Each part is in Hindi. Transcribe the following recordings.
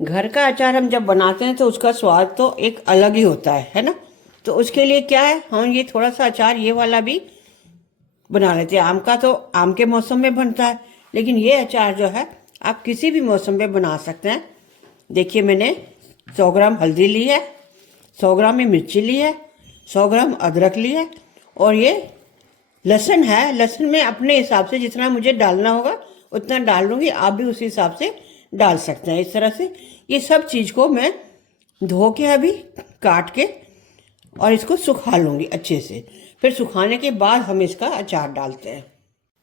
घर का अचार हम जब बनाते हैं तो उसका स्वाद तो एक अलग ही होता है ना। तो उसके लिए क्या है, हम ये थोड़ा सा अचार ये वाला भी बना लेते हैं। आम का तो आम के मौसम में बनता है, लेकिन ये अचार जो है आप किसी भी मौसम में बना सकते हैं। देखिए मैंने 100 ग्राम हल्दी ली है, 100 ग्राम में मिर्ची ली है, 100 ग्राम अदरक ली है, और ये लहसुन है। लहसुन में अपने हिसाब से जितना मुझे डालना होगा उतना डाल लूँगी, आप भी उसी हिसाब से डाल सकते हैं। इस तरह से ये सब चीज़ को मैं धो के अभी काट के और इसको सुखा लूँगी अच्छे से। फिर सुखाने के बाद हम इसका अचार डालते हैं।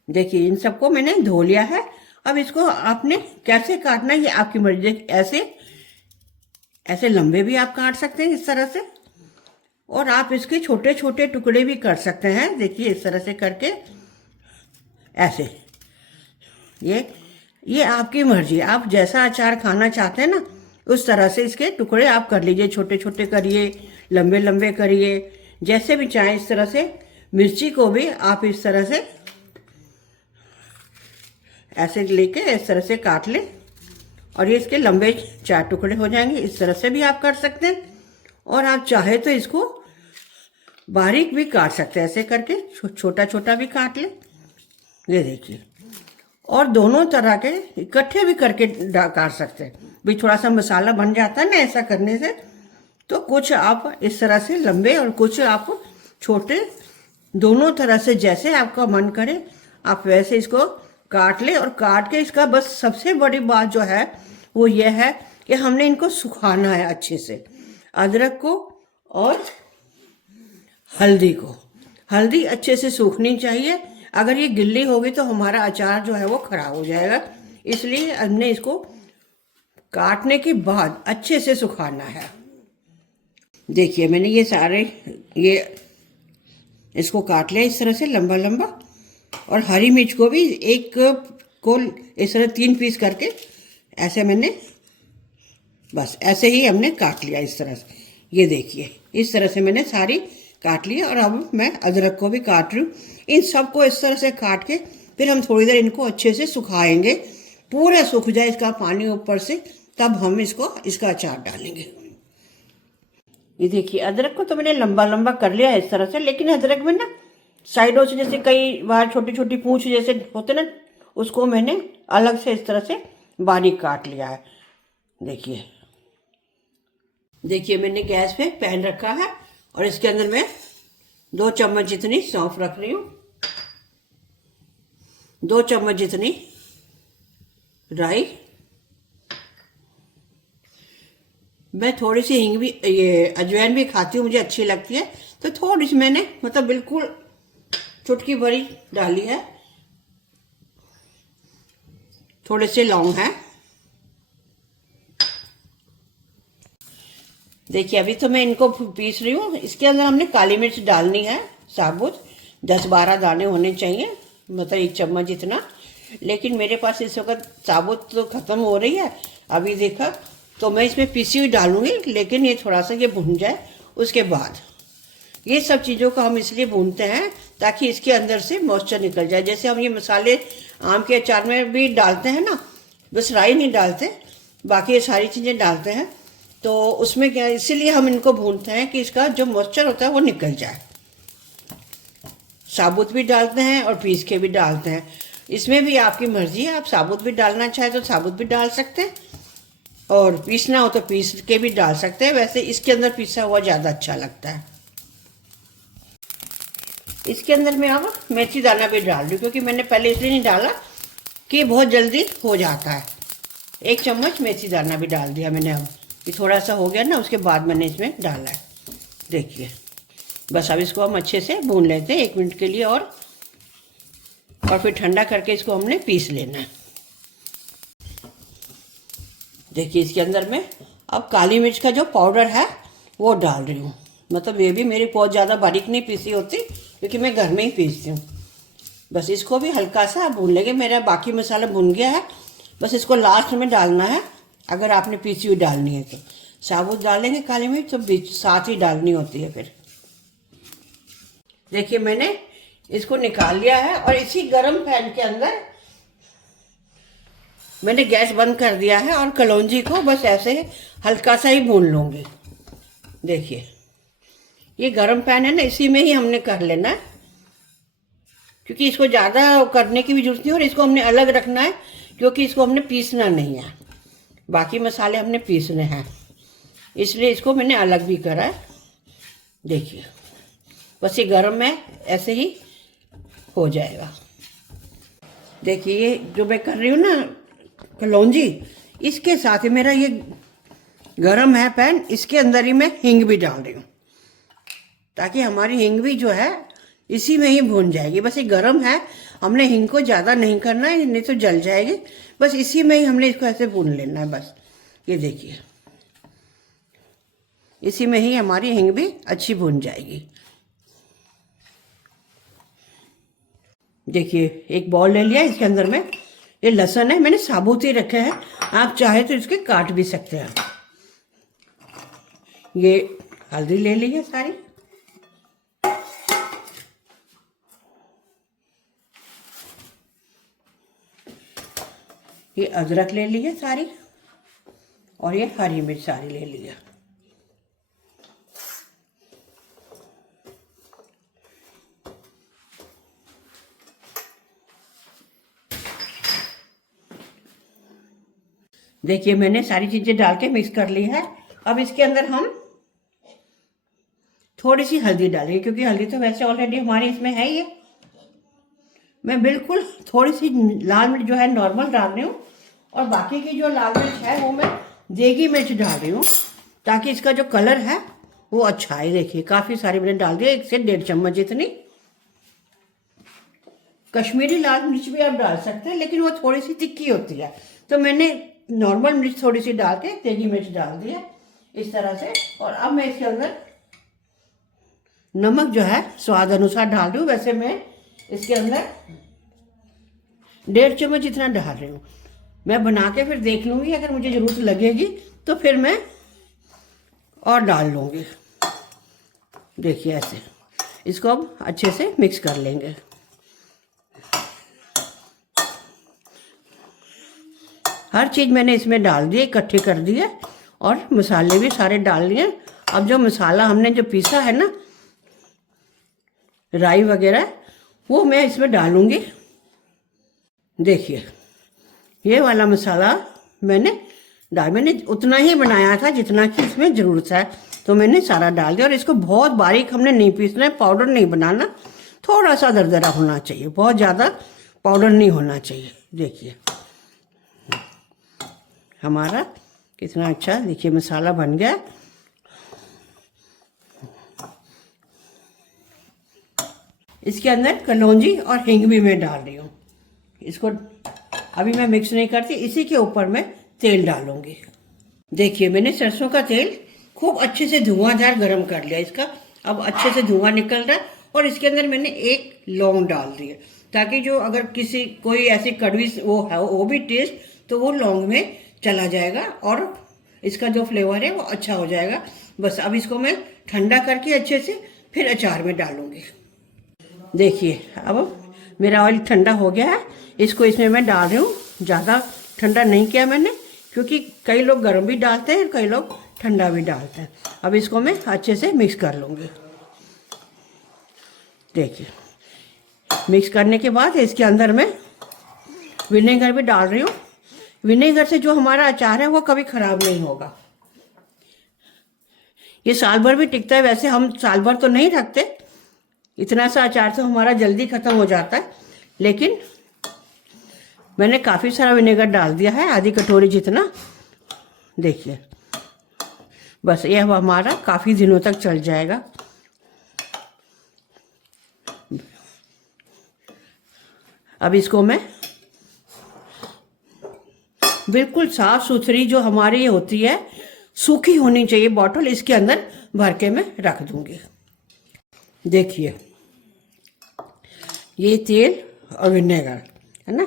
देखिए इन सबको मैंने धो लिया है। अब इसको आपने कैसे काटना है ये आपकी मर्जी। ऐसे ऐसे लंबे भी आप काट सकते हैं इस तरह से, और आप इसके छोटे छोटे टुकड़े भी कर सकते हैं। देखिए इस तरह से करके ऐसे, ये आपकी मर्जी, आप जैसा अचार खाना चाहते हैं ना उस तरह से इसके टुकड़े आप कर लीजिए। छोटे छोटे करिए, लंबे लंबे करिए, जैसे भी चाहें इस तरह से। मिर्ची को भी आप इस तरह से ऐसे लेके इस तरह से काट लें, और ये इसके लंबे 4 टुकड़े हो जाएंगे। इस तरह से भी आप कर सकते हैं, और आप चाहे तो इसको बारीक भी काट सकते हैं, ऐसे करके छोटा छोटा भी काट लें। ये देखिए, और दोनों तरह के इकट्ठे भी करके काट सकते हैं। भी थोड़ा सा मसाला बन जाता है ना ऐसा करने से। तो कुछ आप इस तरह से लंबे और कुछ आप छोटे, दोनों तरह से जैसे आपका मन करे आप वैसे इसको काट ले। और काट के इसका बस सबसे बड़ी बात जो है वो ये है कि हमने इनको सुखाना है अच्छे से। अदरक को और हल्दी को, हल्दी अच्छे से सूखनी चाहिए। अगर ये गिल्ली होगी तो हमारा अचार जो है वो खराब हो जाएगा। इसलिए हमने इसको काटने के बाद अच्छे से सुखाना है। देखिए मैंने ये सारे ये इसको काट लिया इस तरह से लंबा लंबा। और हरी मिर्च को भी एक को इस तरह 3 पीस करके ऐसे मैंने, बस ऐसे ही हमने काट लिया इस तरह से। ये देखिए इस तरह से मैंने सारी काट लिया। और अब मैं अदरक को भी काट रही हूँ। इन सबको इस तरह से काट के फिर हम थोड़ी देर इनको अच्छे से सुखाएंगे, पूरा सूख जाए इसका पानी ऊपर से, तब हम इसका अचार डालेंगे। ये देखिए अदरक को तो मैंने लंबा लंबा कर लिया है इस तरह से, लेकिन अदरक में ना साइडों से जैसे कई बार छोटी छोटी पूंछ जैसे होते ना, उसको मैंने अलग से इस तरह से बारीक काट लिया है। देखिए देखिए मैंने गैस पे पैन रखा है, और इसके अंदर मैं 2 चम्मच जितनी सौंफ रख रही हूँ, 2 चम्मच जितनी राई, मैं थोड़ी सी हींग भी, ये अजवाइन भी खाती हूँ, मुझे अच्छी लगती है तो थोड़ी सी मैंने मतलब बिल्कुल चुटकी भरी डाली है। थोड़े से लौंग है। देखिए अभी तो मैं इनको पीस रही हूँ। इसके अंदर हमने काली मिर्च डालनी है साबुत, 10-12 दाने होने चाहिए, मतलब 1 चम्मच जितना। लेकिन मेरे पास इस वक्त साबुत तो ख़त्म हो रही है अभी देखा, तो मैं इसमें पीसी हुई डालूंगी। लेकिन ये थोड़ा सा ये भुन जाए उसके बाद। ये सब चीज़ों को हम इसलिए भूनते हैं ताकि इसके अंदर से मॉइस्चर निकल जाए। जैसे हम ये मसाले आम के अचार में भी डालते हैं ना, बस राई नहीं डालते, बाकी ये सारी चीज़ें डालते हैं। तो उसमें क्या, इसीलिए हम इनको भूनते हैं कि इसका जो मॉइस्चर होता है वो निकल जाए। साबुत भी डालते हैं और पीस के भी डालते हैं। इसमें भी आपकी मर्जी है, आप साबुत भी डालना चाहे तो साबुत भी डाल सकते हैं, और पीसना हो तो पीस के भी डाल सकते हैं। वैसे इसके अंदर पीसा हुआ ज़्यादा अच्छा लगता है। इसके अंदर मैं अब मेथी दाना भी डाल दूँ, क्योंकि मैंने पहले इसलिए नहीं डाला कि बहुत जल्दी हो जाता है। 1 चम्मच मेथी दाना भी डाल दिया मैंने। अब ये थोड़ा सा हो गया ना, उसके बाद मैंने इसमें डाला है। देखिए बस अब इसको हम अच्छे से भून लेते हैं 1 मिनट के लिए, और फिर ठंडा करके इसको हमने पीस लेना है। देखिए इसके अंदर मैं अब काली मिर्च का जो पाउडर है वो डाल रही हूँ। मतलब ये भी मेरी बहुत ज़्यादा बारीक नहीं पीसी होती, क्योंकि मैं घर में ही पीसती हूँ। बस इसको भी हल्का सा भून लेंगे। मेरा बाकी मसाला भुन गया है, बस इसको लास्ट में डालना है। अगर आपने पीसी हुई डालनी है तो साबुत डालेंगे काली मिर्च, तो बीच साथ ही डालनी होती है फिर। देखिए मैंने इसको निकाल लिया है, और इसी गरम पैन के अंदर मैंने गैस बंद कर दिया है और कलौंजी को बस ऐसे हल्का सा ही भून लूँगी। देखिए ये गरम पैन है ना, इसी में ही हमने कर लेना है, क्योंकि इसको ज़्यादा करने की भी जरूरत नहीं है और इसको हमने अलग रखना है, क्योंकि इसको हमने पीसना नहीं है, बाकी मसाले हमने पीसने हैं, इसलिए इसको मैंने अलग भी करा है। देखिए बस ये गरम है, ऐसे ही हो जाएगा। देखिए ये जो मैं कर रही हूँ ना कलौंजी, इसके साथ ही मेरा ये गरम है पैन, इसके अंदर ही मैं हींग भी डाल रही हूँ, ताकि हमारी हींग भी जो है इसी में ही भून जाएगी। बस ये गरम है, हमने हींग को ज़्यादा नहीं करना है, नहीं तो जल जाएगी। बस इसी में ही हमने इसको ऐसे भून लेना है बस। ये देखिए इसी में ही हमारी हींग भी अच्छी भून जाएगी। देखिए एक बॉल ले लिया, इसके अंदर में ये लहसुन है, मैंने साबुत ही रखे हैं, आप चाहे तो इसके काट भी सकते हैं। ये हल्दी ले ली है सारी, ये अदरक ले ली है सारी, और ये हरी मिर्च सारी ले ली है। देखिए मैंने सारी चीज़ें डाल के मिक्स कर ली है। अब इसके अंदर हम थोड़ी सी हल्दी डालेंगे, क्योंकि हल्दी तो वैसे ऑलरेडी हमारी इसमें है ही है। मैं बिल्कुल थोड़ी सी लाल मिर्च जो है नॉर्मल डाल रही हूँ, और बाकी की जो लाल मिर्च है वो मैं देगी मिर्च डाल रही हूँ, ताकि इसका जो कलर है वो अच्छा है। देखिए काफ़ी सारी मैंने डाल दी, 1 से 1.5 चम्मच जितनी। कश्मीरी लाल मिर्च भी आप डाल सकते हैं, लेकिन वो थोड़ी सी तिक्की होती है, तो मैंने नॉर्मल मिर्च थोड़ी सी डाल के तेगी मिर्च डाल दी है इस तरह से। और अब मैं इसके अंदर नमक जो है स्वाद अनुसार डाल रही हूँ। वैसे मैं इसके अंदर 1.5 चम्मच इतना डाल रही हूँ। मैं बना के फिर देख लूँगी, अगर मुझे ज़रूरत लगेगी तो फिर मैं और डाल लूँगी। देखिए ऐसे इसको अब अच्छे से मिक्स कर लेंगे। हर चीज़ मैंने इसमें डाल दी, इकट्ठी कर दी है, और मसाले भी सारे डाल लिए। अब जो मसाला हमने जो पीसा है ना, राई वगैरह, वो मैं इसमें डालूँगी। देखिए ये वाला मसाला मैंने उतना ही बनाया था जितना कि इसमें ज़रूरत है, तो मैंने सारा डाल दिया। और इसको बहुत बारीक हमने नहीं पीसना है, पाउडर नहीं बनाना, थोड़ा सा दरदरा होना चाहिए, बहुत ज़्यादा पाउडर नहीं होना चाहिए। देखिए हमारा कितना अच्छा, देखिए मसाला बन गया। इसके अंदर कलौंजी और हींग भी मैं डाल रही हूँ। इसको अभी मैं मिक्स नहीं करती, इसी के ऊपर मैं तेल डालूंगी। देखिए मैंने सरसों का तेल खूब अच्छे से धुआंधार गरम कर लिया इसका। अब अच्छे से धुआं निकल रहा है, और इसके अंदर मैंने 1 लौंग डाल दी है, ताकि जो अगर कोई ऐसी कड़वी वो है वो भी टेस्ट तो वो लौंग में चला जाएगा, और इसका जो फ्लेवर है वो अच्छा हो जाएगा। बस अब इसको मैं ठंडा करके अच्छे से फिर अचार में डालूंगी। देखिए अब मेरा ऑयल ठंडा हो गया है, इसको इसमें मैं डाल रही हूँ। ज़्यादा ठंडा नहीं किया मैंने, क्योंकि कई लोग गर्म भी डालते हैं, कई लोग ठंडा भी डालते हैं। अब इसको मैं अच्छे से मिक्स कर लूँगी। देखिए मिक्स करने के बाद इसके अंदर मैं विनेगर भी डाल रही हूँ। विनेगर से जो हमारा अचार है वो कभी ख़राब नहीं होगा, ये साल भर भी टिकता है। वैसे हम साल भर तो नहीं रखते, इतना सा अचार तो हमारा जल्दी ख़त्म हो जाता है, लेकिन मैंने काफ़ी सारा विनेगर डाल दिया है, आधी कटोरी जितना। देखिए बस ये अब हमारा काफ़ी दिनों तक चल जाएगा। अब इसको मैं बिल्कुल साफ़ सुथरी जो हमारी होती है, सूखी होनी चाहिए बॉटल, इसके अंदर भर के मैं रख दूँगी। देखिए ये तेल और विनेगर है ना,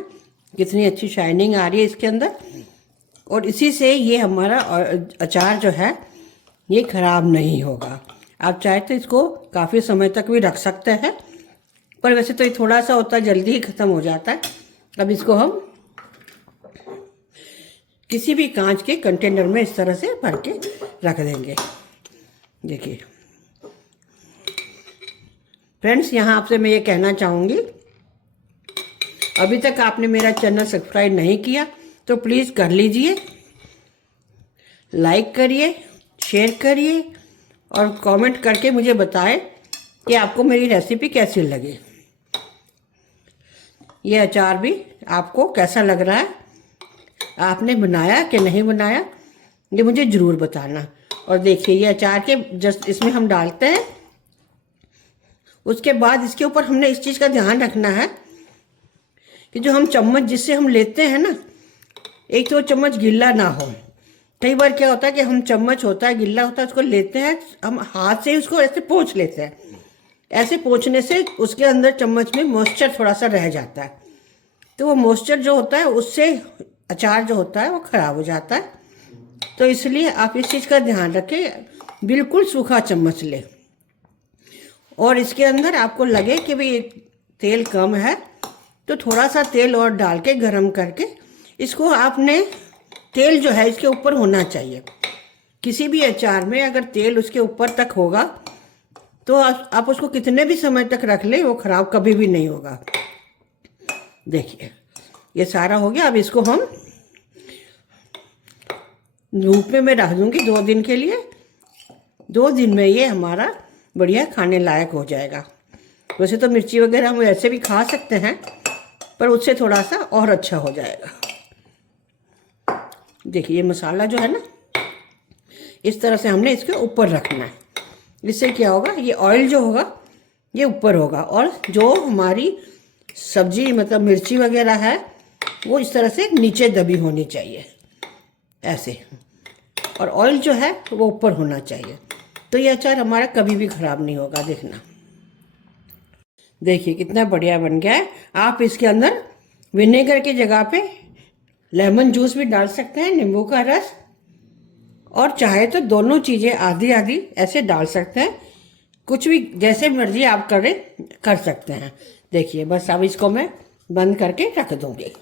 कितनी अच्छी शाइनिंग आ रही है इसके अंदर, और इसी से ये हमारा अचार जो है ये ख़राब नहीं होगा। आप चाहे तो इसको काफ़ी समय तक भी रख सकते हैं, पर वैसे तो ये थोड़ा सा होता है, जल्दी ही ख़त्म हो जाता है। अब इसको हम किसी भी कांच के कंटेनर में इस तरह से भर के रख देंगे। देखिए फ्रेंड्स, यहाँ आपसे मैं ये कहना चाहूँगी, अभी तक आपने मेरा चैनल सब्सक्राइब नहीं किया तो प्लीज़ कर लीजिए, लाइक करिए, शेयर करिए और कमेंट करके मुझे बताएं कि आपको मेरी रेसिपी कैसी लगी। ये अचार भी आपको कैसा लग रहा है, आपने बनाया कि नहीं बनाया, ये मुझे ज़रूर बताना। और देखिए ये अचार के जस्ट इसमें हम डालते हैं, उसके बाद इसके ऊपर हमने इस चीज़ का ध्यान रखना है कि जो हम चम्मच जिससे हम लेते हैं ना, एक तो चम्मच गिल्ला ना हो। कई बार क्या होता है कि हम चम्मच होता है गिल्ला होता है, उसको लेते हैं, हम हाथ से उसको ऐसे पोंछ लेते हैं। ऐसे पोंछने से उसके अंदर चम्मच में मॉइस्चर थोड़ा सा रह जाता है, तो वो मॉइस्चर जो होता है उससे अचार जो होता है वो ख़राब हो जाता है। तो इसलिए आप इस चीज़ का ध्यान रखें, बिल्कुल सूखा चम्मच लें। और इसके अंदर आपको लगे कि भाई तेल कम है तो थोड़ा सा तेल और डाल के गरम करके इसको आपने, तेल जो है इसके ऊपर होना चाहिए। किसी भी अचार में अगर तेल उसके ऊपर तक होगा तो आप उसको कितने भी समय तक रख लें, वो ख़राब कभी भी नहीं होगा। देखिए ये सारा हो गया। अब इसको हम धूप में मैं रख दूँगी 2 दिन के लिए। 2 दिन में ये हमारा बढ़िया खाने लायक हो जाएगा। वैसे तो मिर्ची वगैरह हम ऐसे भी खा सकते हैं, पर उससे थोड़ा सा और अच्छा हो जाएगा। देखिए ये मसाला जो है ना, इस तरह से हमने इसके ऊपर रखना है। इससे क्या होगा, ये ऑयल जो होगा ये ऊपर होगा और जो हमारी सब्जी मतलब मिर्ची वगैरह है वो इस तरह से नीचे दबी होनी चाहिए ऐसे, और ऑयल जो है वो ऊपर होना चाहिए। तो ये अचार हमारा कभी भी ख़राब नहीं होगा। देखना, देखिए कितना बढ़िया बन गया है। आप इसके अंदर विनेगर की जगह पे लेमन जूस भी डाल सकते हैं, नींबू का रस, और चाहे तो दोनों चीज़ें आधी आधी ऐसे डाल सकते हैं। कुछ भी जैसे मर्जी आप कर सकते हैं। देखिए बस अब इसको मैं बंद करके रख दूँगी।